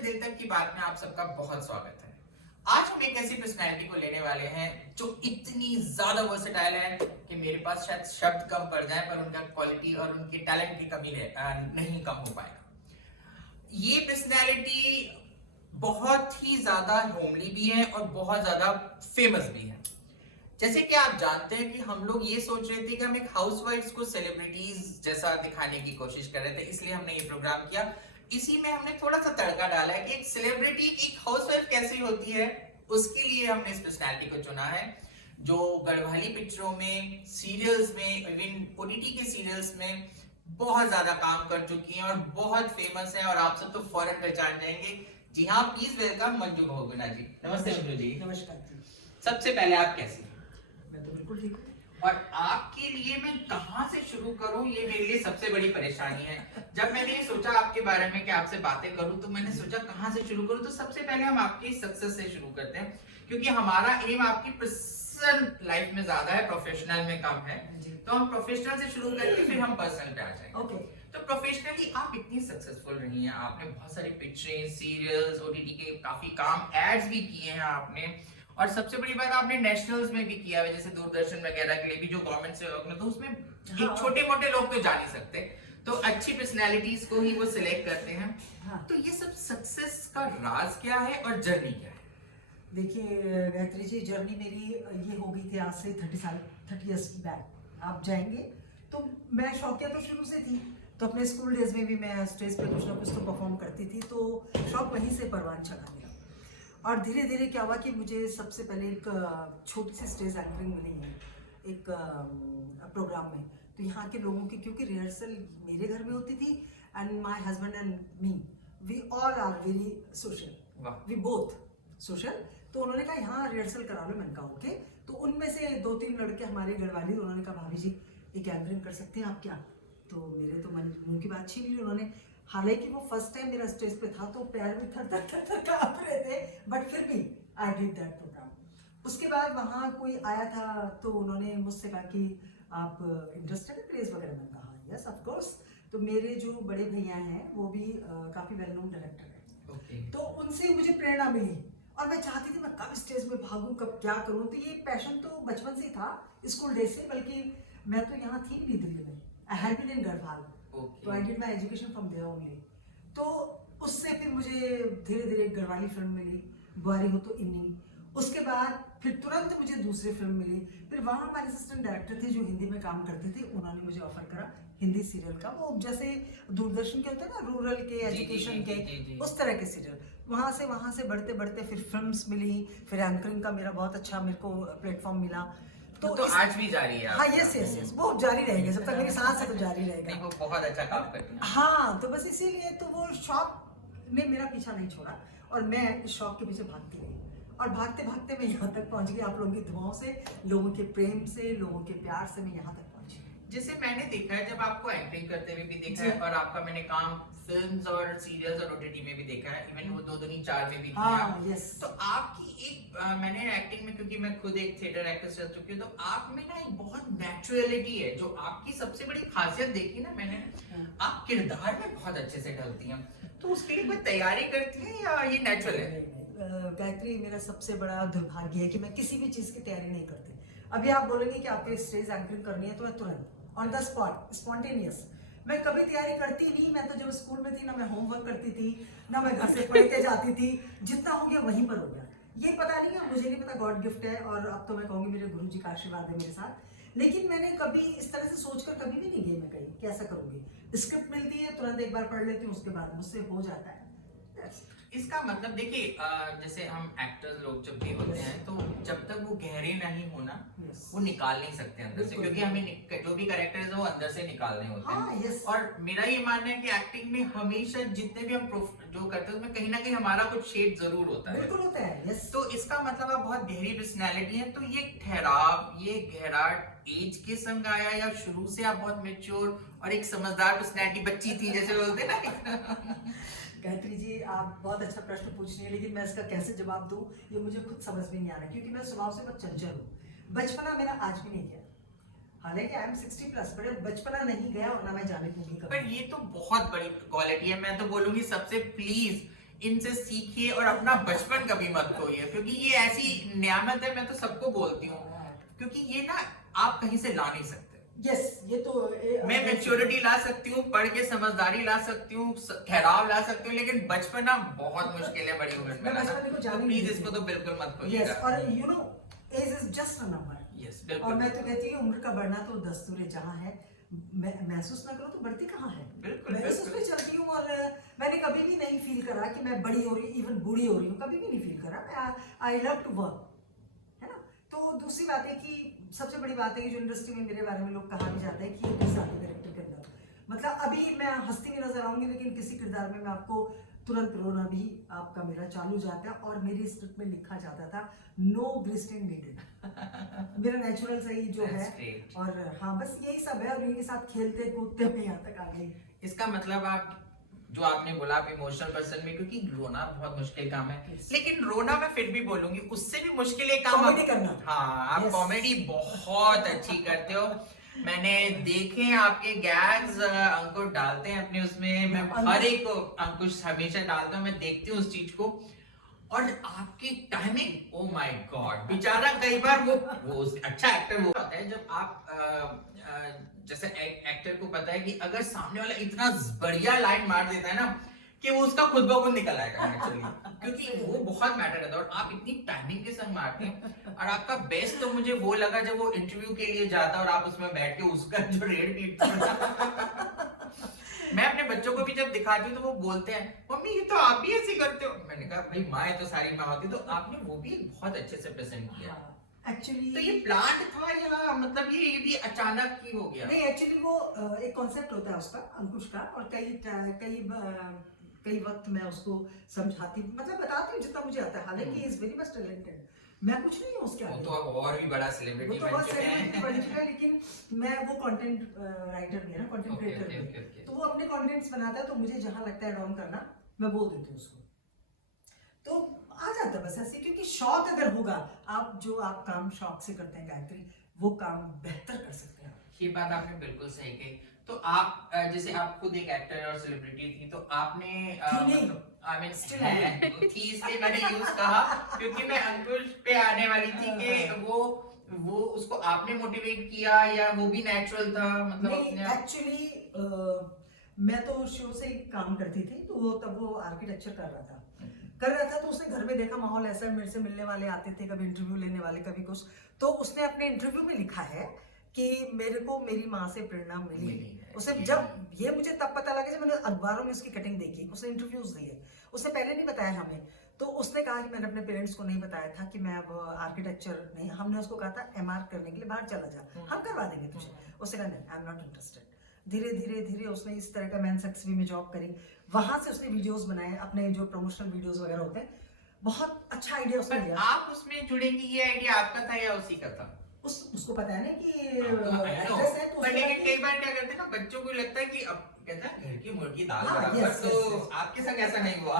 दिल तक की बात में आप सबका बहुत स्वागत है। आज हम एक ऐसी पर्सनैलिटी को लेने वाले हैं जो इतनी ज्यादा वर्सेटाइल है कि मेरे पास शायद शब्द कम पड़ जाए, पर उनका क्वालिटी और उनके टैलेंट की कमी नहीं कम हो पाएगा। ये पर्सनैलिटी बहुत ही ज्यादा होमली भी है और बहुत ज्यादा फेमस भी है। जैसे कि आप जानते हैं कि हम लोग ये सोच रहे थे कि हम एक हाउसवाइफ्स को सेलिब्रिटीज जैसा दिखाने की कोशिश कर रहे थे, इसलिए हमने ये प्रोग्राम किया। इसी में हमने थोड़ा सा तड़का डाला है कि एक सेलिब्रिटी एक हाउसवाइफ कैसी होती है, उसके लिए हमने इस पर्सनैलिटी को चुना है जो गढ़वाली पिक्चरों में, सीरियल्स में, इवन ओटीटी के सीरियल्स में बहुत ज्यादा काम कर चुकी हैं और बहुत फेमस है, और आप सब तो फौरन पहचान जाएंगे। जी हाँ, प्लीज वेलकम मंजू बहुगुणा जी। नमस्ते मंजू जी। नमस्कार जी। सबसे पहले आप कैसी हैं? मैं तो बिल्कुल ठीक हूँ। और आपके लिए मैं कहां से शुरू करूं, ये मेरे लिए सबसे बड़ी परेशानी है। जब मैंने ये सोचा आपके बारे में कि आपसे बातें करूं, तो मैंने सोचा कहां से शुरू करूं। तो सबसे पहले हम आपकी सक्सेस से शुरू करते हैं, क्योंकि हमारा एम आपकी पर्सनल लाइफ में ज्यादा है, प्रोफेशनल में कम है। तो हम प्रोफेशनल से शुरू करके फिर हम पर्सनल पे आ जाएंगे। ओके। तो प्रोफेशनली आप इतनी सक्सेसफुल रही हैं, आपने बहुत सारी पिक्चरें, सीरियल्स, ओटीटी के काफी काम, एड्स भी किए हैं आपने, और सबसे बड़ी बात आपने नेशनल्स में भी किया है, जैसे दूरदर्शन वगैरह के लिए भी, जो गवर्नमेंट से तो उसमें एक छोटे मोटे लोग तो जा नहीं सकते, तो अच्छी पर्सनैलिटीज को ही वो सिलेक्ट करते हैं। हाँ। तो ये सब सक्सेस का राज क्या है और जर्नी क्या है? देखिए गायत्री जी, जर्नी मेरी ये हो गई थी आज से 30 इयर्स बैक। आप जाएंगे तो मैं शौकिया तो शुरू से थी, तो अपने स्कूल डेज में भी मैं स्टेज पे कुछ ना कुछ तो परफॉर्म करती थी, तो शौक वहीं से परवान चढ़ा गया। और धीरे धीरे क्या हुआ कि मुझे सबसे पहले एक छोटी सी स्टेज एंकरिंग मिली है एक प्रोग्राम में। तो यहाँ के लोगों की, क्योंकि रिहर्सल मेरे घर में होती थी, and my husband and me, we all are very social, we both social. तो उन्होंने कहा यहाँ रिहर्सल करा लो। मैंने कहा ओके। तो उनमें से 2-3 लड़के हमारे गढ़वाली, उन्होंने कहा भाभी जी एक एंकरिंग कर सकते हैं आप क्या? तो मेरे तो मन मुंह की बात छीन ली उन्होंने। हालांकि वो फर्स्ट टाइम मेरा स्टेज पे था, तो पैर भी थर थर थर थर कांप रहे थे, बट फिर भी आई डिड दैट प्रोग्राम। उसके बाद वहाँ कोई आया था, तो उन्होंने मुझसे कहा कि आप इंटरेस्टेड है प्लेस वगैरह? मैंने कहा यस ऑफ कोर्स। तो मेरे जो बड़े भैया हैं वो भी काफ़ी वेल नोन डायरेक्टर हैं, तो उनसे मुझे प्रेरणा मिली, और मैं चाहती थी मैं कब स्टेज में भागूं, कब क्या करूं। तो ये पैशन तो बचपन से ही था, स्कूल डेज से, बल्कि मैं तो यहाँ थी भी नहीं दिल्ली में, I had been in Garhwal, तो I did my education from there only. तो उससे फिर मुझे धीरे धीरे गढ़वाली फिल्म मिली, बुआरी हो तो इन्नी। उसके बाद फिर तुरंत मुझे दूसरी फिल्म मिली। फिर वहाँ हमारे असिस्टेंट डायरेक्टर थे जो हिंदी में काम करते थे, उन्होंने मुझे ऑफर करा हिंदी सीरियल का, वो जैसे दूरदर्शन के होते हैं ना, रूरल के, एजुकेशन के, उस तरह के सीरियल। वहाँ से बढ़ते बढ़ते फिर फिल्म्स मिली, फिर एंकरिंग का मेरा बहुत अच्छा मेरे को प्लेटफॉर्म मिला। तो आज भी जारी है? हाँ, यस, वो जारी रहेगा जब तक मेरी सांस है, तो जारी रहेगा। नहीं, वो बहुत अच्छा काम करती है। हाँ, तो बस इसीलिए तो वो शौक ने मेरा पीछा नहीं छोड़ा, और मैं इस शौक के पीछे भागती रही, और भागते भागते मैं यहाँ तक पहुँच गई। आप लोगों की दुआओं से, लोगों के प्रेम से, लोगों के प्यार से मैं यहाँ तक पहुँची। जैसे मैंने देखा है, जब आपको एंकरिंग करते हुए भी देखा है, और आपका मैंने काम फिल्म्स और सीरियल्स और ओटीटी में भी देखा है, इवन वो 2 दूनी 4 में भी किया। हाँ, yes. तो आपकी एक मैंने एक्टिंग में, क्योंकि मैं खुद एक थिएटर एक्ट्रेस रह चुकी हूँ, तो आप में ना एक बहुत नेचुरलिटी है, जो आपकी सबसे बड़ी खासियत देखी ना मैंने, आप किरदार में बहुत अच्छे से ढलती हैं। तो उसके लिए कोई तैयारी करती हैं या ये नेचुरल है? गायत्री, मेरा सबसे बड़ा दुर्भाग्य है कि मैं किसी भी चीज़ की तैयारी नहीं करती। अभी आप बोलेंगे कि आपको स्टेज एंकरिंग करनी है, तो मैं तुरंत ऑन द स्पॉट, स्पॉन्टेनियस। मैं कभी तैयारी करती नहीं। मैं तो जब स्कूल में थी ना, मैं होमवर्क करती थी ना, मैं घर से पढ़ के जाती थी। जितना हो गया वहीं पर हो गया। ये पता नहीं है, मुझे नहीं पता, गॉड गिफ्ट है, और अब तो मैं कहूँगी मेरे गुरु जी का आशीर्वाद है मेरे साथ। लेकिन मैंने कभी इस तरह से सोचकर कभी भी नहीं गई मैं कहीं कैसा करूँगी। स्क्रिप्ट मिलती है, तुरंत एक बार पढ़ लेती हूँ, उसके बाद मुझसे हो जाता है। इसका मतलब देखिए, जैसे हम एक्टर्स लोग जब भी होते हैं, तो जब तक वो गहरे नहीं होना, वो निकाल नहीं सकते अंदर से, क्योंकि हमें जो भी कैरेक्टर है वो अंदर से निकालने होते हैं। और मेरा ये मानना है कि एक्टिंग में हमेशा जितने भी हम जो करते हैं, उसमें कहीं ना कहीं हमारा कुछ शेड जरूर होता है। बिल्कुल होता है, यस। तो इसका मतलब आप बहुत गहरी पर्सनैलिटी है। तो ये ठहराव, ये गहरा एज के संग आया, या शुरू से आप बहुत मेच्योर और एक समझदार पर्सनैलिटी बच्ची थी, जैसे बोलते ना? गायत्री जी, आप बहुत अच्छा प्रश्न पूछ रही हैं, लेकिन मैं इसका कैसे जवाब दूं ये मुझे खुद समझ में नहीं आ रहा, क्योंकि मैं स्वभाव से बहुत चंचल हूँ। बचपना मेरा आज भी नहीं गया, हालांकि आई एम 60+, बट बचपना नहीं गया, और ना मैं जाने दूंगी कभी। पर ये तो बहुत बड़ी क्वालिटी है। मैं तो बोलूंगी सबसे प्लीज इनसे सीखिए और अपना बचपन कभी मत खोइए, क्योंकि ये ऐसी नियामत है, मैं तो सबको बोलती हूँ, क्योंकि ये ना आप कहीं से ला नहीं सकते। यस, ये तो मैं मैच्योरिटी ला सकती हूँ, पढ़ के समझदारी ला सकती हूँ, ठहराव ला सकती हूँ, लेकिन बचपना बहुत मुश्किल है बड़ी उम्र में मैं लाना। बचपन को तो जाने प्लीज नहीं इसको तो बिल्कुल मत यस, खोइएगा। और you know age is just a number. Yes, और बिल्कुल मैं तो कहती हूँ उम्र का बढ़ना तो दस्तूर जहाँ है, मैं महसूस ना करो तो बढ़ती कहाँ है। बिल्कुल मैं इस उस पे चलती हूँ, और मैंने कभी भी नहीं फील करा कि मैं बड़ी हो रही, इवन बूढ़ी हो रही हूँ, कभी भी नहीं फील करा। आई लव टू वर्क, है ना। तो दूसरी बात है कि सबसे बड़ी बात है कि जो इंडस्ट्री में मेरे बारे में लोग कहा भी जाता है कि ये किस आते कैरेक्टर के अंदर, मतलब अभी मैं हंसती भी नजर आऊंगी, लेकिन किसी किरदार में मैं आपको तुरंत रोना भी आपका मेरा चालू जाता है। और मेरी स्क्रिप्ट में लिखा जाता था नो ग्लिसरीन नीडेड। मेरा नेचुरल सही जो है। और हाँ, बस यही सब है, और इनके साथ खेलते कूदते हुए यहाँ तक आ गई। इसका मतलब आप जो आपने बोला आप इमोशनल पर्सन में, क्योंकि रोना बहुत मुश्किल काम है, लेकिन रोना मैं फिर भी बोलूंगी उससे भी मुश्किल है काम कॉमेडी करना। हाँ, आप कॉमेडी बहुत अच्छी करते हो। मैंने देखे हैं आपके गैग्स, अंकुश डालते हैं अपने उसमें, मैं हर एक अंकुश हमेशा डालता हूँ, मैं देखती हूँ उस चीज को। और आपकी टाइमिंग, ओ माय गॉड, बेचारा कई बार वो अच्छा एक्टर वो होता है जब आप जैसे एक्टर को पता है कि अगर सामने वाला इतना बढ़िया लाइन मार देता है ना कि वो उसका खुद ब खुद निकल आएगा नेचुरली, क्योंकि वो बहुत मैटर करता है। और आप इतनी टाइमिंग के संग मारते हैं। और आपका बेस्ट तो मुझे वो लगा जब वो इंटरव्यू के लिए जाता और आप उसमें बैठ के उसका जो रेड पीटता। मैं अपने बच्चों को भी जब दिखाती हूँ तो वो बोलते हैं मम्मी ये तो आप भी ऐसे करते हो। मैंने कहा भाई माँ तो सारी माँ होती, तो आपने वो भी बहुत अच्छे से प्रेजेंट किया। एक्चुअली तो ये प्लान था या मतलब ये भी अचानक ही हो गया? नहीं, एक्चुअली वो एक कॉन्सेप्ट होता है उसका, अंकुश का, और कई वक्त मैं उसको समझाती, मतलब बताती हूँ जितना मुझे आता है, हालांकि इज वेरी मच टैलेंटेड, मैं कुछ नहीं हूँ उसके आगे। तो अब और भी बड़ा सेलिब्रिटी बन चुके हैं। लेकिन मैं वो कंटेंट राइटर नहीं है ना, कंटेंट क्रिएटर नहीं, तो वो अपने कंटेंट्स बनाता है, तो मुझे जहाँ लगता है डाउन करना मैं बोल देती हूँ उसको, तो आ जाता है बस ऐसे। क्योंकि शौक अगर होगा, आप जो आप काम शौक से करते हैं गायत्री, वो काम बेहतर कर सकते हैं। ये बात आपने बिल्कुल सही कही। तो आप जैसे आप खुद एक एक्टर और सेलिब्रिटी थी, तो आपने आई मीन थी इसलिए मैंने यूज कहा, क्योंकि मैं अंकुश पे आने वाली थी कि वो उसको आपने मोटिवेट किया या वो भी नेचुरल था, मतलब नहीं, एक्चुअली मैं तो शुरू से ही काम करती थी, तो वो तब वो आर्किटेक्चर कर रहा था, तो उसने घर में देखा माहौल ऐसा, मेरे से मिलने वाले आते थे, कभी इंटरव्यू लेने वाले, कभी कुछ, तो उसने अपने इंटरव्यू में लिखा है कि मेरे को मेरी माँ से प्रेरणा मिली। उसे जब ये मुझे तब पता लगा जब मैंने अखबारों में उसकी कटिंग देखी, उसने इंटरव्यूज दिए, उसने पहले नहीं बताया हमें। तो उसने कहा कि मैंने अपने पेरेंट्स को नहीं बताया था कि मैं अब आर्किटेक्चर नहीं, हमने उसको कहा था एमआर करने के लिए बाहर चला जा, हम करवा देंगे तुझे। उसने कहा नहीं, आई एम नॉट इंटरेस्टेड। धीरे धीरे धीरे उसने इस तरह का मैन सक्स में जॉब करी, वहां से उसने वीडियोस बनाए, अपने जो प्रमोशनल वीडियोस वगैरह होते हैं, बहुत अच्छा आइडिया उसने दिया। आप उसमें जुड़ेंगे, ये आइडिया आपका था या उसी का था? उसको पता है ना कि एक्ट्रेस है, तो लेकिन कई बार क्या करते हैं ना, बच्चों को लगता है कि अब कहता है घर की मुर्गी दाल बराबर, तो आपके साथ ऐसा नहीं हुआ।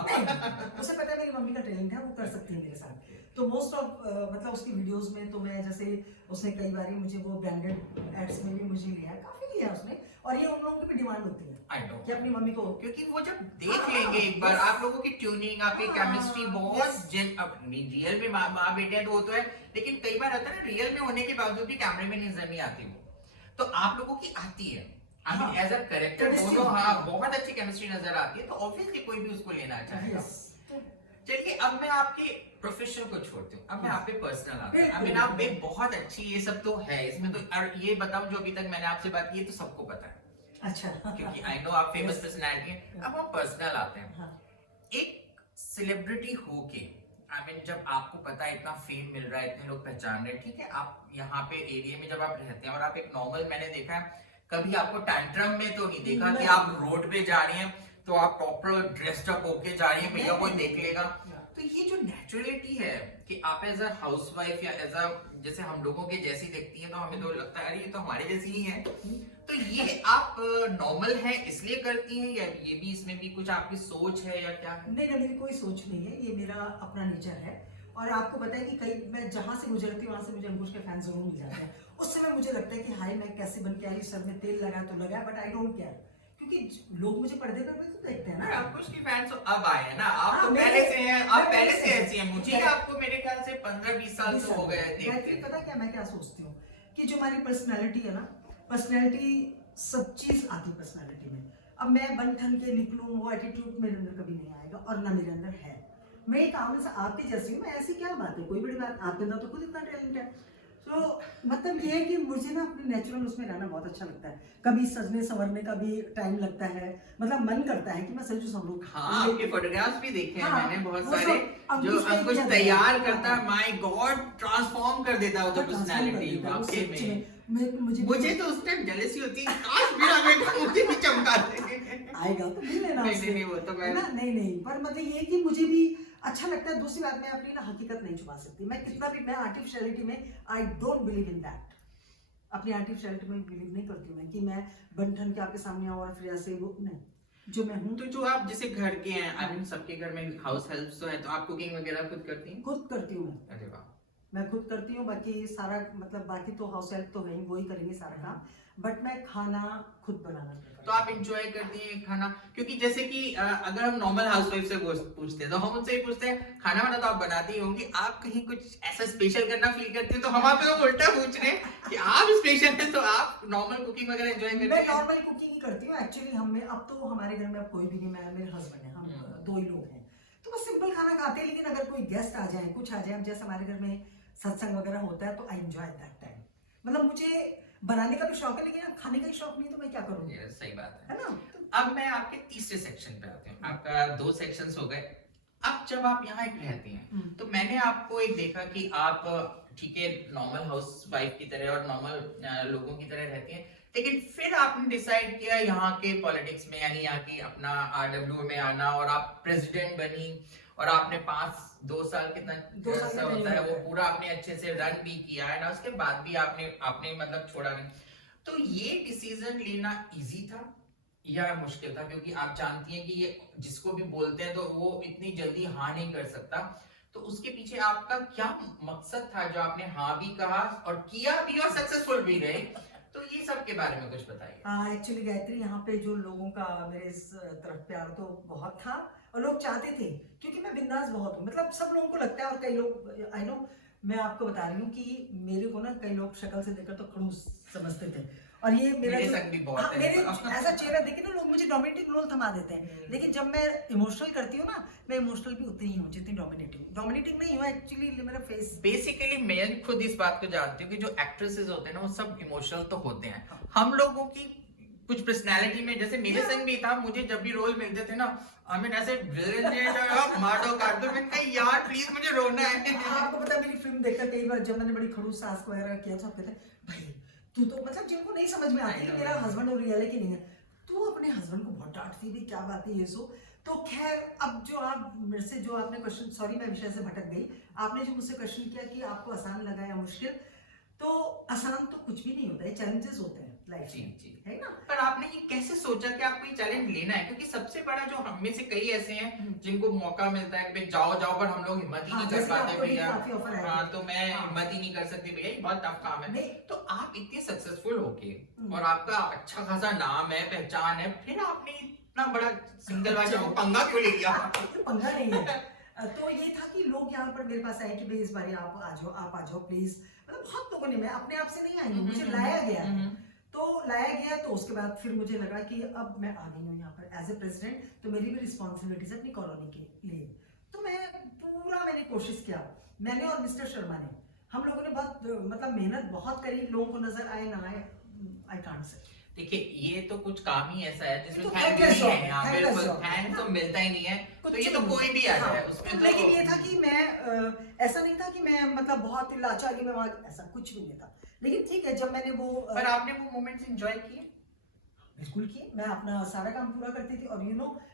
उसे पता है मेरी मम्मी का टैलेंट है, वो कर सकती है मेरे साथ। तो मोस्ट ऑफ मतलब उसकी वीडियोस में तो मैं जैसे, उसने कई बार मुझे वो ब्रांडेड एड्स में भी मुझे लिया है, काफी लिया उसने, और ये उन लोगों की भी डिमांड होती है कि अपनी मम्मी को, क्योंकि वो जब देख लेंगे एक बार आप लोगों की ट्यूनिंग, आपकी केमिस्ट्री बहुत रियल में माँ बेटे तो वो तो है, लेकिन कई बार होता है ना रियल में होने के बावजूद भी कैमरे में नजर नहीं आती वो, तो आप लोगों की आती है। I mean as a character दोनों, हाँ, बहुत अच्छी केमिस्ट्री नजर आती है, तो ऑब्वियसली कोई भी उसको लेना चाहेगा। चलिए अब मैं आपके प्रोफेशन को छोड़ती हूँ, अब मैं आप पे पर्सनल आता हूँ। आई मीन आप एक बहुत अच्छी, ये सब तो है इसमें, तो और ये बताऊं जो अभी तक मैंने आपसे बात की है तो सबको पता है, अच्छा, क्योंकि आई नो आप फेमस पर्सनालिटी हैं। अब हम पर्सनल आते हैं। एक सेलिब्रिटी होके, आई मीन जब आपको पता है इतना फेम मिल रहा है, इतने लोग पहचान रहे हैं, ठीक है, आप यहाँ पे एरिया में जब आप रहते हैं और आप एक नॉर्मल, मैंने देखा है कभी आपको टैंट्रम में तो नहीं देखा कि आप रोड पे जा रही हैं तो आप प्रॉपर ड्रेस्ड अप होके जा रही हैं, भैया कोई देख लेगा। तो ये जो नेचुरलिटी है कि आप एज अ हाउसवाइफ या एज अ, जैसे हम लोगों के जैसी दिखती है तो हमें तो लगता है अरे ये तो हमारे जैसी ही है, तो ये आप नॉर्मल है इसलिए करती हैं या ये भी इसमें भी कुछ आपकी सोच है या क्या है? नहीं, मेरी कोई सोच नहीं है, ये मेरा अपना नेचर है। और आपको पता है कि कई, मैं जहां से गुजरती हूँ वहां से मुझे अंकुश के फैन जरूर मिल जाते हैं। उस समय मुझे लगता है कि हाय मैं कैसे बन के आई, सर में तेल लगा तो लगा, बट आई डोंट केयर, क्योंकि लोग मुझे पर्दे पर भी तो देखते हैं पर ना। अंकुश की फैंस तो अब आए हैं ना, आप हाँ, तो मैं- पहले से हैं, आप मैं पहले पहले से से- ऐसी हैं, मुझे मैं- आपको मेरे ख्याल से 15-20 साल तो हो गए हैं देखते गायत्री पता क्या मैं क्या सोचती हूँ कि जो हमारी पर्सनैलिटी है ना, पर्सनैलिटी सब चीज आती है पर्सनैलिटी में। अब मैं बन ठन के निकलूं वो एटीट्यूड मेरे अंदर कभी नहीं आएगा और ना मेरे अंदर है। मैं एक आम से आपके जैसी हूँ, मैं ऐसी क्या बात है, कोई बड़ी बात, आपके अंदर तो खुद इतना टैलेंट है। तो मतलब ये है कि मुझे ना अपने नेचुरल उसमें रहना बहुत अच्छा लगता है। कभी सजने संवरने का भी टाइम लगता है, मतलब मन करता है कि मैं सजू संवरूं। हाँ, आपके फोटोग्राफ्स भी देखे हैं हाँ, मैंने बहुत वो सारे, सब जो का ही अंकुश किया था। तैयार करता है, हाँ, माय गॉड, ट्रांसफॉर्म कर देता है वो तो ट्रांसफॉर्म कर पर्सनालिटी देता है, वो वाकई सच में। मुझे तो उस टाइम जेलसी होती है, काश मेरा बेटा मुझे भी चमका दे। आएगा तो मिल लेना नहीं, उससे। नहीं, वो तो मैं- है ना, नहीं पर मतलब ये है कि मुझे भी अच्छा लगता है। दूसरी बात, मैं अपनी ना हकीकत नहीं छुपा सकती, मैं कितना भी, मैं आर्टिफिशियलिटी में I don't believe in that. अपनी आर्टिफिशियलिटी में बिलीव नहीं करती हूँ मैं कि मैं बन ठन के आपके सामने आऊँ और फिर ऐसे वो नहीं, जो मैं हूँ। तो जो आप जैसे घर के हैं, आई मीन सबके घर में हाउस हेल्प्स तो है, तो आप कुकिंग वगैरह खुद करती हैं? खुद करती हूँ मैं। अरे वाह। मैं खुद करती हूँ, बाकी सारा मतलब बाकी तो हाउस हेल्प तो है ही, वही करेंगे सारा काम, बट मैं खाना खुद बनाना prefer तो आप करती हूँ। इंजॉय करती हैं खाना? क्योंकि जैसे कि अगर हम नॉर्मल हाउसवाइफ से पूछते हैं तो हम उनसे ही पूछते हैं खाना वाना तो आप बनाती ही होंगी, आप कहीं कुछ ऐसा स्पेशल करना फील करती हैं, तो हम आपसे तो उल्टा पूछ रहे हैं कि आप स्पेशल है तो आप नॉर्मल कुकिंग वगैरह एंजॉय करती मैं हैं? नॉर्मल कुकिंग ही करती हूँ एक्चुअली। हमें अब तो हमारे घर में अब कोई भी नहीं, मैं मेरे हस्बैंड है, हम दो ही लोग हैं, तो बस सिंपल खाना खाते हैं। लेकिन अगर कोई गेस्ट आ जाए, कुछ आ जाए, जैसे हमारे घर में सत्संग वगैरह होता है, तो आई एंजॉय दैट टाइम। मतलब मुझे बनाने का भी शौक है, लेकिन खाने का ही शौक नहीं, तो मैं क्या करूँ, ये सही बात है ना। अब मैं आपके तीसरे सेक्शन पे आती हूँ, आपका 2 सेक्शंस हो गए। अब जब आप यहाँ एक रहती हैं, तो मैंने आपको एक देखा कि आप ठीक है नॉर्मल हाउस वाइफ की तरह और नॉर्मल लोगों की तरह रहती हैं, लेकिन फिर आपने डिसाइड किया यहाँ के पॉलिटिक्स में, यानी यहाँ की अपना आरडब्ल्यू में आना, और आप प्रेसिडेंट बनी, और आपने 2 साल कितना 2 साल ऐसा का होता है वो tenure पूरा आपने अच्छे से रन भी किया है ना, उसके बाद भी आपने आपने मतलब छोड़ा नहीं। तो ये डिसीजन लेना इजी था या मुश्किल था? क्योंकि आप जानती हैं कि ये जिसको भी बोलते हैं तो वो इतनी जल्दी हाँ नहीं कर सकता, तो उसके पीछे आपका क्या मकसद था जो आपने हाँ भी कहा और किया भी और सक्सेसफुल भी रहे? तो ये सब के बारे में कुछ बताइए। हाँ एक्चुअली गायत्री, यहाँ पे जो लोगों का मेरे इस तरफ प्यार तो बहुत था, और लोग चाहते थे, क्योंकि मैं बिंदास बहुत हूँ। मतलब सब लोगों को लगता है, और कई लोग आई नो, मैं आपको बता रही हूँ कि मेरे को ना कई लोग शक्ल से देखकर तो खड़ूस समझते थे, और ये मेरा मेरे जो संग भी बहुत हाँ, है मेरे ऐसा। ऐसा चेहरा देखे ना लोग मुझे डोमिनेटिंग रोल थमा देते हैं। लेकिन जब मैं इमोशनल करती हूँ ना, मैं इमोशनल भी उतनी ही हूँ जितनी डोमिनेटिंग नहीं हूँ एक्चुअली। मेरा फेस बेसिकली मैं खुद इस बात को जानती हूँ कि जो एक्ट्रेसेस होते हैं ना वो सब इमोशनल तो होते हैं। हम लोगों की कुछ पर्सनालिटी में, जैसे मेरे संग भी था, मुझे जब भी रोल मिलते थे ना, आई मीन ऐसे मार दो काट दो, मैं कहीं यार प्लीज मुझे रोना है। आपको पता है मेरी फिल्म देखकर कई बार जब मैंने बड़ी खड़ूस सास वगैरह किया, तो आप कहते हैं भाई तू तो, मतलब जिनको नहीं समझ में आती कि मेरा हस्बैंड और रियल है कि नहीं है, तू अपने हस्बैंड को बहुत डांटती भी, क्या बात है ये सो। तो खैर, अब जो आप मेरे से जो आपने क्वेश्चन, सॉरी मैं विषय से भटक गई, आपने जो मुझसे क्वेश्चन किया कि आपको आसान लगा या मुश्किल, तो आसान तो कुछ भी नहीं होता है, चैलेंजेस होते हैं लाइफ जी में, जी। है ना। पर आपने ये कैसे सोचा कि आपको ये चैलेंज लेना है? क्योंकि सबसे बड़ा जो हम में से कई ऐसे हैं जिनको मौका मिलता है कि भाई जाओ जाओ, पर हम लोग हिम्मत ही हाँ, नहीं कर जैसे पाते आपको भी भैया। काफी ऑफर आए थे। हाँ, तो मैं हाँ। हिम्मत ही नहीं कर सकती भैया, ये बहुत टफ काम है। नहीं। तो आप इतने सक्सेसफुल होके और आपका अच्छा खासा नाम है, पहचान है, फिर आपने इतना बड़ा सिंगल वाइज पंगा क्यों ले लिया? पंगा नहीं है। तो ये था कि लोग यहाँ पर मेरे पास आए कि भाई इस बार आप आ जाओ प्लीज। मतलब बहुत लोगों ने, मैं अपने आप से नहीं आई हूँ, मुझे लाया गया है। तो लाया गया, तो उसके बाद फिर मुझे लगा कि अब मैं आ गई हूँ यहाँ पर एज ए प्रेसिडेंट, तो मेरी भी रिस्पॉन्सिबिलिटीज अपनी कॉलोनी के लिए। तो मैंने कोशिश किया, मैंने और मिस्टर शर्मा ने, हम लोगों ने बहुत मतलब मेहनत बहुत करी। लोगों को नजर आए ना आए, आई कांट से। देखिए, ये तो कुछ काम ही ऐसा है जिसमें तो थैंक thankless नहीं है job, यहाँ, thankless बिल्कुल job, थैंक तो मिलता ही नहीं है। तो ये तो नहीं कोई भी आ हाँ, जाए उसमें तो। लेकिन ये था कि मैं ऐसा नहीं था कि मैं मतलब बहुत लाचारी में वहां, ऐसा कुछ भी नहीं था। लेकिन ठीक है, जब मैंने वो पर आपने वो मोमेंट्स एंजॉय किए? बिल्कुल किए, मैं अपना सारा काम पूरा करती थी, और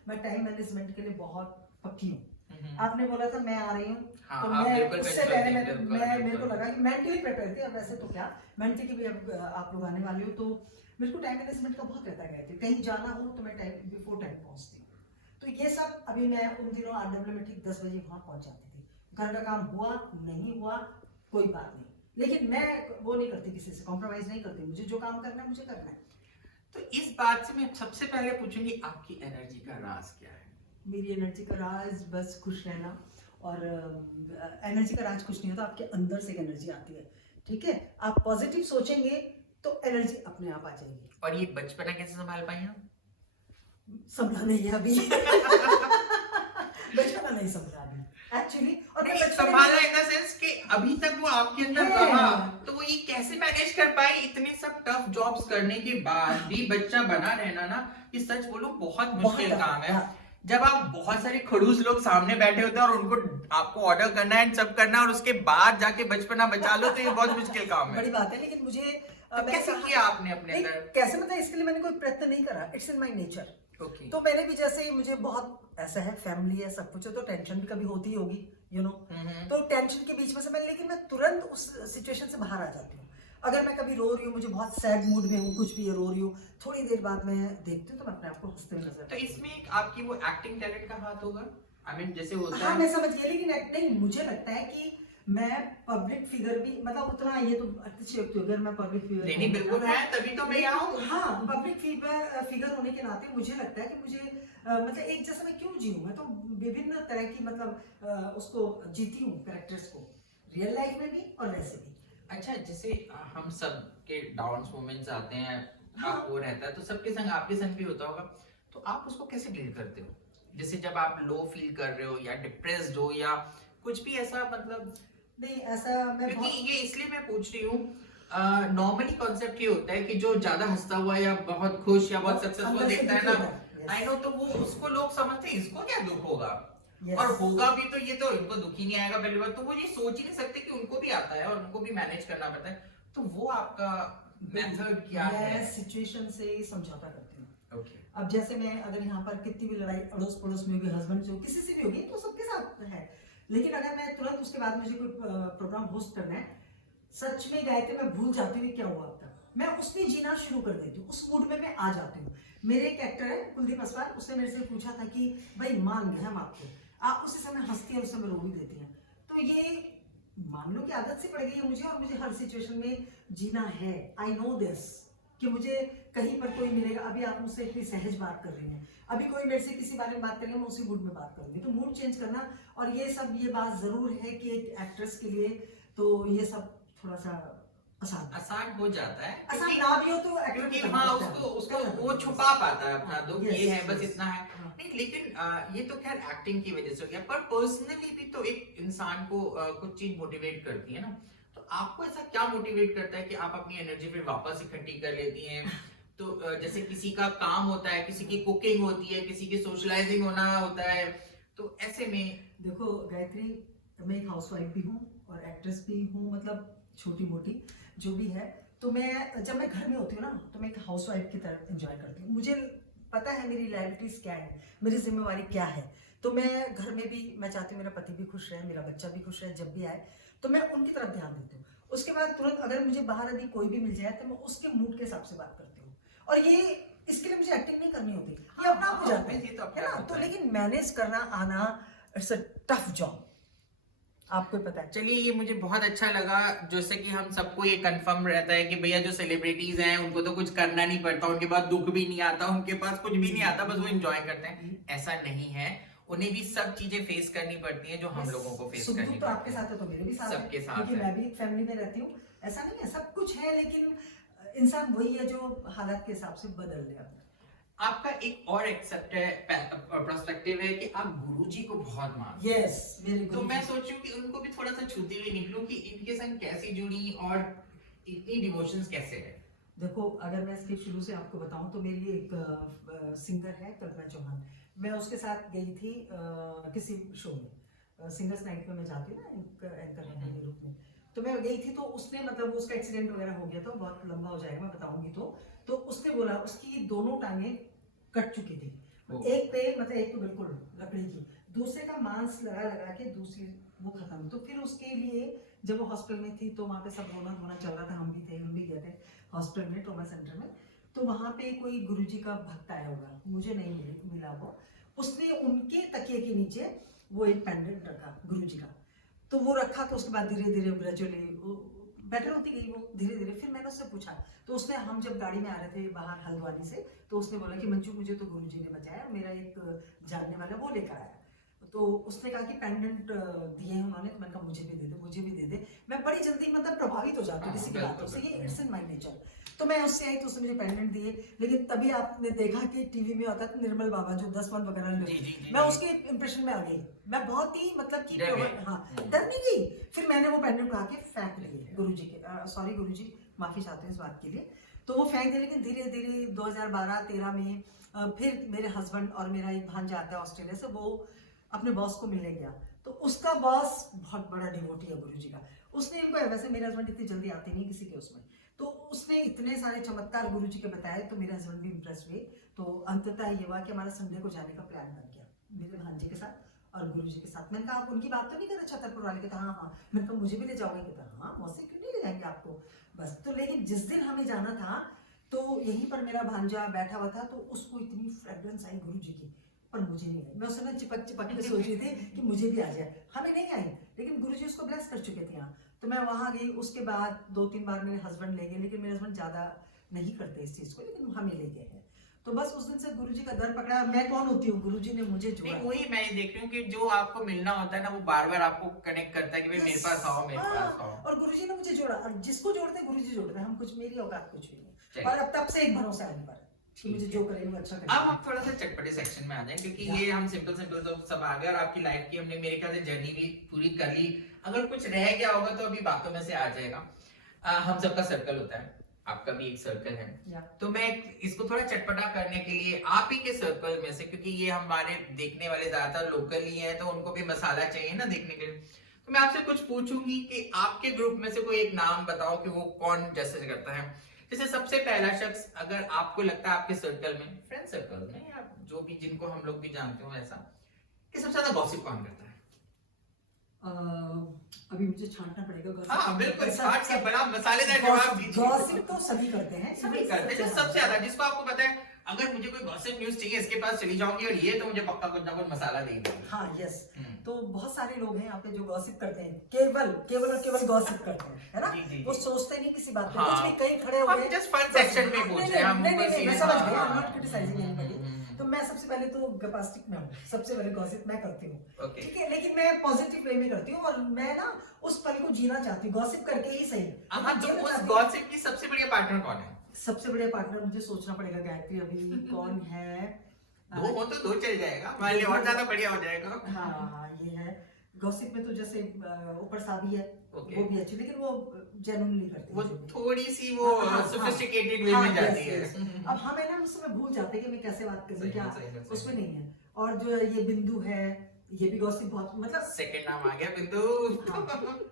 मैं टाइम मैनेजमेंट के लिए बहुत पक्की हूँ। आपने बोला था मैं आ रही हूँ, हाँ, तो आप मैं बिल्कुल उससे बिल्कुल, पहले बिल्कुल, मेरे बिल्कुल। को लगा कि मेंटली प्रिपेयर थी। अब वैसे तो क्या मेंटली की भी, अब आप लोग आने वाले हो, तो मेरे को टाइम मैनेजमेंट का बहुत रहता है। कहीं जाना हो तो मैं टाइम बिफोर टाइम पहुंचती हूँ। तो ये सब, अभी मैं उन दिनों आरडब्ल्यू में ठीक 10 बजे वहां पहुंच जाती थी। घर का काम हुआ नहीं हुआ कोई बात नहीं, लेकिन मैं वो नहीं करती, किसी से कॉम्प्रोमाइज नहीं करती। मुझे जो काम करना है मुझे करना है। तो इस बात से मैं सबसे पहले पूछूंगी, आपकी एनर्जी का राज क्या है? मेरी एनर्जी का राज बस खुश रहना। और एनर्जी का राज कुछ नहीं होता, आपके अंदर से एक एनर्जी आती है, ठीक है। आप पॉजिटिव सोचेंगे तो एनर्जी अपने आप आ जाएगी। और ये बचपना कैसे संभाल पाई आप? संभला नहीं है अभी। बचपना नहीं संभला अभी एक्चुअली। और मैं नहीं, बचपन संभाला इन द सेंस कि अभी तक वो आपके अंदर है। रहा, तो वो ये कैसे मैनेज कर पाई इतने सब टफ जॉब्स करने के बाद भी बच्चा बना रहना ना, ये सच बोलो बहुत मुश्किल बहुत काम है। हाँ। जब आप बहुत सारे खड़ूस लोग सामने बैठे होते हैं और उनको आपको ऑर्डर करना है, सब करना है, और उसके बाद जाके बचपना बचा लो, तो ये बहुत मुश्किल काम है। बड़ी बात है, लेकिन मुझे तो कैसे किया आपने अपने नहीं, अंदर? कैसे मतलब इसके लिए मैंने कोई प्रयत्न नहीं करा, it's in my nature. Okay. तो मैंने भी जैसे ही मुझे बहुत ऐसा है, फैमिली है, सब कुछ है, तो टेंशन भी कभी होती ही होगी, यू नो। तो टेंशन के बीच में से लेकिन मैं तुरंत उस सिचुएशन से बाहर आ जाती हूँ। अगर मैं कभी रो रही हूँ, मुझे बहुत सैड मूड में हूँ, कुछ भी रो रही हूँ, थोड़ी देर बाद मैं देखती हूँ तो मैं अपने आप को हंसते हुए नजर। तो इसमें आपकी वो एक्टिंग टैलेंट का हाथ होगा, आई मीन जैसे होता हाँ है। मैं समझ गई, लेकिन नहीं, मुझे लगता है कि मैं पब्लिक फिगर भी मतलब उतना, ये तो अच्छी व्यक्ति अगर मैं पब्लिक फिगर नहीं बिल्कुल है, तभी तो मैं यहाँ हूँ। हाँ, पब्लिक फिगर होने के नाते मुझे लगता है कि मुझे मतलब एक जैसा मैं क्यों जीऊँ। मैं तो विभिन्न तरह की मतलब उसको जीती हूँ, कैरेक्टर्स को, रियल लाइफ में भी और वैसे भी। अच्छा, जैसे हम सब के डाउन मोमेंट्स आते हैं, हाँ। आप वो रहता है, तो सबके संग आपके संग भी होता होगा, तो आप उसको कैसे डील करते हो? जैसे जब आप लो फील कर रहे हो या डिप्रेस्ड हो या कुछ भी ऐसा, मतलब नहीं ऐसा मैं क्योंकि बहुत ये इसलिए मैं पूछ रही हूँ, नॉर्मली कॉन्सेप्ट ये होता है कि जो ज्यादा हंसता हुआ या बहुत खुश या बहुत सक्सेसफुल अंदर से देखता है दुखी ना, होता है, yes। आई नो, तो वो उसको लोग समझते हैं इसको क्या दुख होगा, Yes। और होगा भी तो ये तो इनको दुख ही नहीं आएगा पहली बार, तो वो ये सोच ही नहीं सकते कि उनको भी आता है और उनको भी मैनेज करना पड़ता है। तो वो आपका मेथड क्या है? मैं सिचुएशन से समझौता करती हूँ। ओके। अब जैसे मैं अगर यहाँ पर कितनी भी लड़ाई अड़ोस पड़ोस में होगी, हस्बैंड से हो, किसी से भी होगी, तो सबके साथ है। लेकिन अगर मैं तुरंत उसके बाद मुझे कोई प्रोग्राम होस्ट करना है, सच में गायत्री मैं भूल जाती हूँ क्या हुआ अब तक, मैं उसमें जीना शुरू कर देती हूँ, उस मूड में मैं आ जाती हूँ। मेरे एक एक्टर है कुलदीप असवार, उसने मेरे से पूछा था कि भाई मान गए हम आपको, आप उसी समय हंसती हैं, उस समय रो भी देती हैं। तो ये मान लो कि आदत से पड़ गई है मुझे, और मुझे हर सिचुएशन में जीना है। आई नो दिस कि मुझे कहीं पर कोई मिलेगा। अभी आप मुझसे इतनी सहज बात कर रही हैं, अभी कोई मेरे से किसी बारे में बात करेंगे, मैं उसी मूड में बात करूंगी। तो मूड चेंज करना, और ये सब, ये बात जरूर है कि एक एक्ट्रेस के लिए तो ये सब थोड़ा सा आसान हो जाता है, आसान क्योंकि ना भी हो तो एक्टर क्योंकि को हाँ, करना पड़ता उसको है। वो छुपा पाता है अपना दुख, Yes, ये है बस yes। इतना है। हाँ। नहीं, लेकिन ये तो खैर एक्टिंग की वजह से हो गया, पर पर्सनली भी तो एक इंसान को कुछ चीज मोटिवेट करती है ना, तो आपको ऐसा क्या मोटिवेट करता है कि आप अपनी एनर्जी फिर वापस इकट्ठी कर लेती हैं? तो जैसे किसी का काम होता है, किसी की कुकिंग होती है, किसी की सोशलाइजिंग होना होता है, तो ऐसे में देखो गायत्री, मैं एक हाउसवाइफ भी हूँ और एक्ट्रेस भी हूँ, मतलब छोटी मोटी जो भी है। तो मैं जब मैं घर में होती हूँ ना, तो मैं एक हाउसवाइफ की तरह एंजॉय करती हूँ। मुझे पता है मेरी लायबिलिटीज क्या है, मेरी जिम्मेवारी क्या है। तो मैं घर में भी मैं चाहती हूँ मेरा पति भी खुश रहे, मेरा बच्चा भी खुश रहे, जब भी आए तो मैं उनकी तरफ ध्यान देती हूँ। उसके बाद तुरंत अगर मुझे बाहर यदि कोई भी मिल जाए तो मैं उसके मूड के हिसाब से बात करती हूँ। और ये इसके लिए मुझे एक्टिंग नहीं करनी होती, ये अपना आप हो जाता ये तो अपने है आप ना। होता तो है। लेकिन मैनेज करना आना, इट्स अ टफ जॉब, आपको पता है। चलिए, ये मुझे बहुत अच्छा लगा, जैसे कि हम सबको ये कंफर्म रहता है कि भैया जो सेलिब्रिटीज हैं उनको तो कुछ करना नहीं पड़ता, उनके पास दुख भी नहीं आता, उनके पास कुछ भी नहीं आता, बस वो एंजॉय करते हैं। ऐसा नहीं है, उन्हें भी सब चीजें फेस करनी पड़ती हैं जो हम लोगों को फेस सुख करनी दुख तो आपके पड़ती साथ है तो मेरे भी साथ सबके है, साथ क्योंकि है। मैं भी एक फैमिली में रहती हूँ। ऐसा नहीं है, सब कुछ है, लेकिन इंसान वही है जो हालात के हिसाब से बदल ले अपना। आपका एक और एक्सेप्ट है, पर्सपेक्टिव है कि आप गुरुजी को बहुत मानते हैं। यस, मेरे तो मैं सोचूं कि उनको भी थोड़ा सा छूती हुई निकलूं कि इनके संग कैसी जुड़ी और इतनी डिवोशंस कैसे है। देखो, अगर मैं इसके शुरू से आपको बताऊं तो मेरी एक सिंगर है कल्पना चौहान, मैं उसके साथ गई थी किसी शो में, सिंगर्स नाइट में मैं जाती हूँ ना एंकर के रूप में। तो मैं गई थी, तो उसने मतलब उसका एक्सीडेंट वगैरह हो गया, तो बहुत लंबा हो जाएगा मैं बताऊंगी। तो उसने बोला उसकी दोनों टांगें कट चुकी थी, एक पे मतलब एक तो बिल्कुल लकड़ी की, दूसरे का मांस लगा लगा के दूसरी वो खत्म। तो फिर उसके लिए जब वो हॉस्पिटल में थी तो वहाँ पे सब रोना धोना चल रहा था, हम भी गए थे हॉस्पिटल में, ट्रॉमा सेंटर में। तो वहाँ पे कोई गुरुजी का भक्त आया होगा, मुझे नहीं मिला वो, उसने उनके तकिए के नीचे वो एक पेंडेंट रखा गुरुजी का। तो वो रखा, तो उसके बाद धीरे धीरे ग्रेजुअली बेटर होती गई वो धीरे धीरे। फिर मैंने उससे पूछा, तो उसने, हम जब गाड़ी में आ रहे थे बाहर हल्द्वानी से, तो उसने बोला कि मंजू मुझे तो गुरुजी ने बचाया, मेरा एक जानने वाला वो लेकर आया। तो उसने कहा कि पेंडेंट दिए हैं उन्होंने, तो मैंने कहा मुझे भी दे दे, मुझे भी दे दे। मैं बड़ी जल्दी मतलब प्रभावित हो जाती हूँ किसी की बातों से, ये इट्स इन माय नेचर। तो मैं उससे आई तो उसने मुझे पेंडेंट दिए, लेकिन तभी आपने देखा कि टीवी में होता था निर्मल बाबा जो 10 वन वगैरह मैं उसके इंप्रेशन में आ गई। मैं बहुत ही मतलब कि हाँ डर नहीं गई। फिर मैंने वो पेंडेंट उठा के फेंक दिए गुरुजी के, सॉरी गुरुजी माफी चाहते हैं इस बात के लिए। तो वो फेंक दिए, लेकिन धीरे धीरे 2012-13 में फिर मेरे हस्बैंड और मेरा एक भांजा आता है ऑस्ट्रेलिया से, वो अपने बॉस को मिलने गया। तो उसका बॉस बहुत बड़ा डिवोटी है गुरुजी का। उसने इनको, वैसे मेरे हस्बैंड इतनी जल्दी आते नहीं किसी के उसमें, तो उसने इतने सारे चमत्कार गुरुजी के बताए, तो मेरे हस्बैंड भी इंप्रेस हुए। तो अंततः ये हुआ कि हमारा संडे को जाने का प्लान बन गया मेरे भांजे के साथ और गुरुजी के साथ। मैंने कहा आप उनकी बात तो नहीं कर रहे छतरपुर वाले? कहता हाँ हाँ। मैंने कहा मुझे भी ले जाओगे? कहता हाँ मौसी क्यों नहीं ले जाएंगे आपको। बस तो लेकिन जिस दिन हमें जाना था तो यहीं पर मेरा भांजा बैठा हुआ था, तो उसको इतनी फ्रेग्रेंस आई गुरुजी की, पर मुझे नहीं आई। मैं उसने चिपक चिपक के सोच रही थी कि मुझे भी आ जाए, हमें नहीं आई, लेकिन गुरुजी उसको ब्लेस कर चुके थे यहाँ। तो मैं वहां गई, उसके बाद 2-3 बार मेरे हस्बैंड ले गए, लेकिन मेरे हस्बैंड ज्यादा नहीं करते इस चीज को, लेकिन हमें ले गए हैं। तो बस उस दिन से गुरुजी का दर पकड़ा। मैं कौन होती हूँ, गुरुजी ने मुझे जोड़ा। नहीं वही मैं देख रही हूँ कि जो आपको मिलना होता है ना, वो बार बार आपको कनेक्ट करता है कि भाई मेरे पास आओ, मेरे पास आओ। और गुरुजी ने मुझे जोड़ा, और जिसको जोड़ते हैं गुरुजी जोड़ते हैं, हम कुछ, मेरी औकात कुछ भी नहीं। चलिए। और अब तब से एक भरोसा है इन पर कि मुझे जो करेंगे अच्छा अब करेंगे। हम थोड़ा सा चटपटे सेक्शन में आ जाएं, क्योंकि ये हम सिंपल सिंपल तो सब आ गए और आपकी लाइफ की हमने मेरे ख्याल से जर्नी भी पूरी कर ली। अगर कुछ रह गया होगा तो अभी बातों में से आ जाएगा। हम सबका सर्कल होता है, आपका भी एक सर्कल है। तो मैं इसको थोड़ा चटपटा करने के लिए आप ही के सर्कल में से, क्योंकि ये हमारे देखने वाले ज्यादातर लोकल ही हैं, तो उनको भी मसाला चाहिए ना देखने के लिए, तो मैं आपसे कुछ पूछूंगी कि आपके ग्रुप में से कोई एक नाम बताओ कि वो कौन जैसे करता है। जैसे सबसे पहला शख्स, अगर आपको लगता है आपके सर्कल में, फ्रेंड सर्कल में, या जो भी जिनको हम लोग भी जानते हो ऐसा, कि सबसे ज्यादा गॉसिप कौन करता है? अभी मुझे छांटना पड़ेगा गॉसिप। हाँ बिल्कुल, छांट के बड़ा मसालेदार जवाब दीजिए। गॉसिप तो सभी करते हैं, सभी करते हैं। सबसे ज्यादा जिसको आपको पता है अगर मुझे कोई गॉसिप न्यूज़ चाहिए इसके पास चली जाऊंगी और ये तो मुझे पक्का कुछ ना कुछ मसाला देगी। हाँ यस। तो बहुत सारे लोग हैं यहाँ पे जो गॉसिप करते हैं, केवल और केवल गॉसिप करते हैं, है ना? वो सोचते नहीं किसी बात पे, कुछ भी कहीं खड़े हो गए। हम जस्ट फन सेक्शन में पूछ रहे हैं, हम नहीं मैं समझ गई, I am not criticising anybody. तो मैं सबसे पहले तो गपास्टिक में हूँ, सबसे पहले गॉसिप मैं करती हूँ, ठीक है, लेकिन मैं पॉजिटिव वे में करती हूँ और मैं ना उस पल को जीना चाहती हूँ, गॉसिप करके ही सही। हाँ, तो उस गॉसिप की सबसे बढ़िया पार्टनर कौन है? सबसे बढ़िया पार्टनर मुझे सोचना पड़ेगा गायत्री, अभी कौन है? दो हो तो दो चल जाएगा, हमारे लिए और ज्यादा बढ़िया हो जाएगा। हाँ ये है गॉसिप में तो जैसे ऊपर साबी है, वो भी अच्छी, लेकिन वो जेन्युइनली करती है, वो थोड़ी सी वो सोफिस्टिकेटेड वे में जाती है। अब हमें ना उस समय भूल जाते हैं कि मैं कैसे बात कर रही हूँ, क्या उसमें नहीं है। और जो ये बिंदु है, ये भी गॉसिप बहुत, मतलब सेकंड नाम आ गया बिंदु।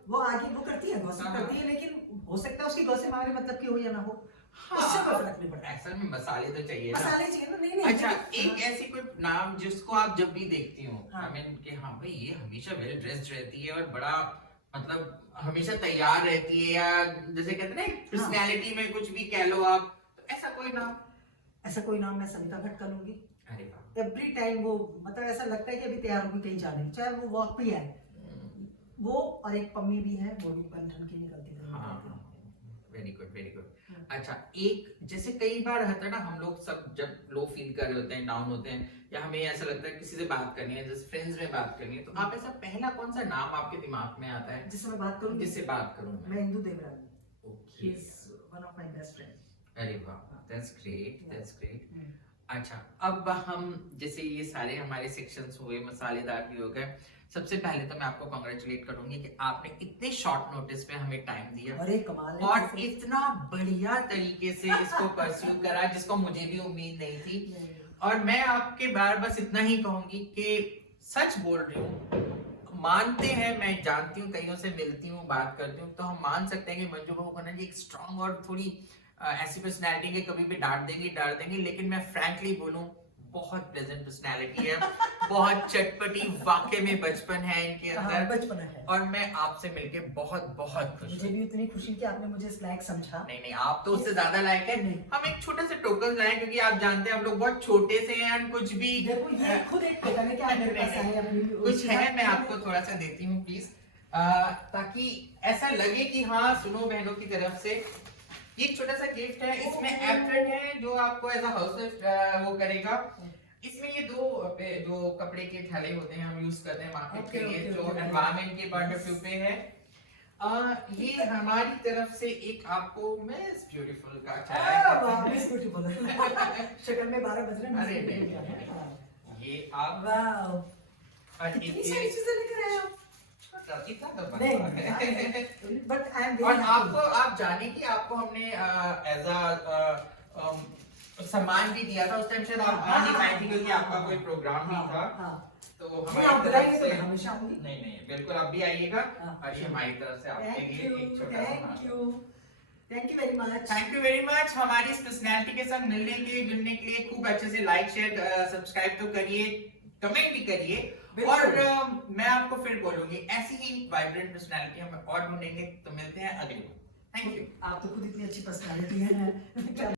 वो आगे वो करती है, गॉसिप करती है, लेकिन हो सकता है उसकी गॉसिप हमारे मतलब की हो या ना हो, उससे कोई फर्क नहीं पड़ता। असल में मसाले तो चाहिए ना, मसाले चाहिए ना। नहीं अच्छा एक ऐसी कोई नाम जिसको आप जब भी देखती हो, आई मीन कि हाँ भाई ये हमेशा वेल ड्रेस्ड रहती है और बड़ा मतलब हमेशा तैयार रहती है, या जैसे कहते हैं ना पर्सनालिटी में कुछ भी कह लो आप, तो ऐसा कोई नाम? ऐसा कोई नाम मैं सविता भट्ट का लूंगी। अरे वाह, एवरी टाइम वो मतलब ऐसा लगता है कि अभी तैयार होगी कहीं जाने, चाहे वो वॉक पे है वो। और एक पम्मी भी है, वो भी बंधन की निकलती है। हाँ वेरी गुड वेरी गुड। अच्छा एक जैसे कई बार रहता है ना, हम लोग सब जब लो फील कर रहे होते हैं, डाउन होते हैं, या हमें ऐसा लगता है किसी से बात करनी है, जैसे फ्रेंड्स में बात करनी है, तो आप ऐसा पहला कौन सा नाम आपके दिमाग में आता है जिससे मैं बात करूं? जिससे बात करूं मैं इंदु देवरानी। Okay, he is one of my best friend. अरे वाह, दैट्स ग्रेट दैट्स ग्रेट। अच्छा अब हम जैसे ये सारे हमारे सेक्शंस हुए, मसालेदार भी हो गए, सबसे पहले तो मैं आपको कांग्रेचुलेट करूंगी कि आपने इतने शॉर्ट नोटिस में हमें टाइम दिया। अरे कमाल है, और इतना बढ़िया तरीके से इसको परस्यू करा जिसको मुझे भी उम्मीद नहीं थी। और मैं आपके बार बस इतना ही कहूंगी कि सच बोल रही हूँ, मानते हैं, मैं जानती हूँ, कईयों से मिलती हूँ, बात करती हूँ, तो हम मान सकते हैं कि मंजू खन्ना जी एक स्ट्रांग और थोड़ी ऐसी पर्सनैलिटी के कभी भी डांट देंगी, लेकिन मैं फ्रैंकली बोलूं बहुत प्लेजेंट पर्सनैलिटी है, बहुत चटपटी, वाकई में बचपन है इनके अंदर, बचपन है। और मैं आपसे मिलके बहुत बहुत खुश हूं। मुझे भी इतनी खुशी कि आपने मुझे इस लायक समझा। नहीं आप तो उससे ज्यादा लायक है। हम एक छोटे से टोकन लाए, क्योंकि आप जानते हैं हम लोग बहुत छोटे से हैं, कुछ भी देखो ये खुद एक टोकन है कि आप मेरे पास आए, अपनी कुछ है, मैं आपको थोड़ा सा देती हूँ प्लीज। ताकि ऐसा लगे कि हाँ सुनो बहनों की तरफ से ये एक छोटा सा गिफ्ट है। इसमें एप्रन है जो आपको एज अ हाउस वो करेगा। इसमें ये जो कपड़े के थैले होते हैं हम यूज करते हैं मार्केट के लिए, जो एनवायरमेंट के पॉइंट ऑफ व्यू पे है। ये हमारी तरफ से एक आपको मिस ब्यूटीफुल का ब्यूटीफुल शक्ल में 12 बज रहे हैं। अरे नहीं, ये आप कितनी सारी चीजें लेकर आए आप। इतना तो नहीं, बनता है। बट आई एम और आपको आप जाने की आपको हमने एज अ सम्मान भी दिया था उस टाइम, शायद आप आ नहीं पाई थी क्योंकि आपका कोई प्रोग्राम भी था। तो आप हमारी बुलाइए तरफ तो से हमेशा आऊंगी। नहीं बिल्कुल आप भी आइएगा। और ये हमारी तरफ से आपके लिए एक छोटा सा thank you very much. Thank you very much. हमारी इस पर्सनैलिटी के साथ मिलने के लिए जुड़ने के लिए खूब अच्छे से लाइक शेयर सब्सक्राइब तो करिए, कमेंट भी करिए। और मैं आपको फिर बोलूंगी ऐसी ही वाइब्रेंट पर्सनैलिटी हम और ढूंढेंगे। तो मिलते हैं अगली बार। Thank you. आप तो खुद इतनी अच्छी पर्सनैलिटी है।